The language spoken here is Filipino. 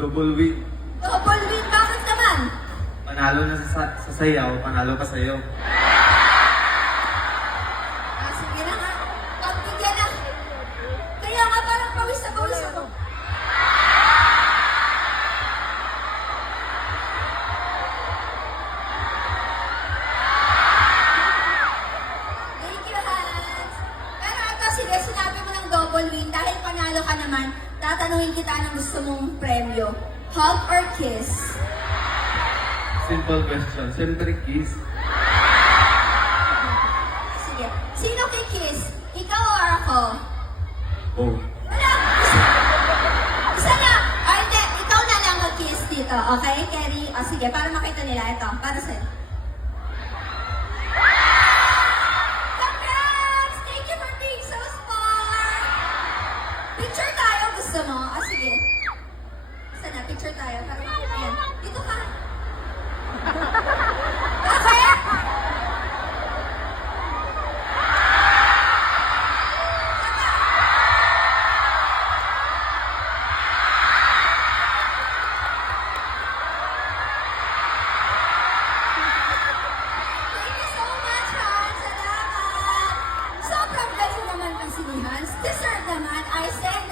Double win. Double win, bakit naman? Panalo na sa sayaw, panalo pa sa'yo. Sige na nga. Pagbigyan na. Kaya nga parang pawis na pawis ako. Thank you, Hans. Pero ito, sige, sinabi mo ng double win. Dahil panalo ka naman, tatanungin kita ng gusto mong premyo. Hug or kiss? Simple question. Siyempre, kiss. Sige. Sino kikiss? Ikaw or ako? Oh. Wala! Isa na! O hindi, ikaw na lang mag-kiss dito. Okay, Kerry? O sige, para makita nila. Ito, para sa'yo. Congrats! Thank you for being so smart! Picture tayo, gusto mo? O sige. Isa na, picture tayo. Para makita yan. Dito ka. Bakit? Thank you so much, Hans. Salamat. Sobrang galing naman kasi ni Hans. Deserve naman. I said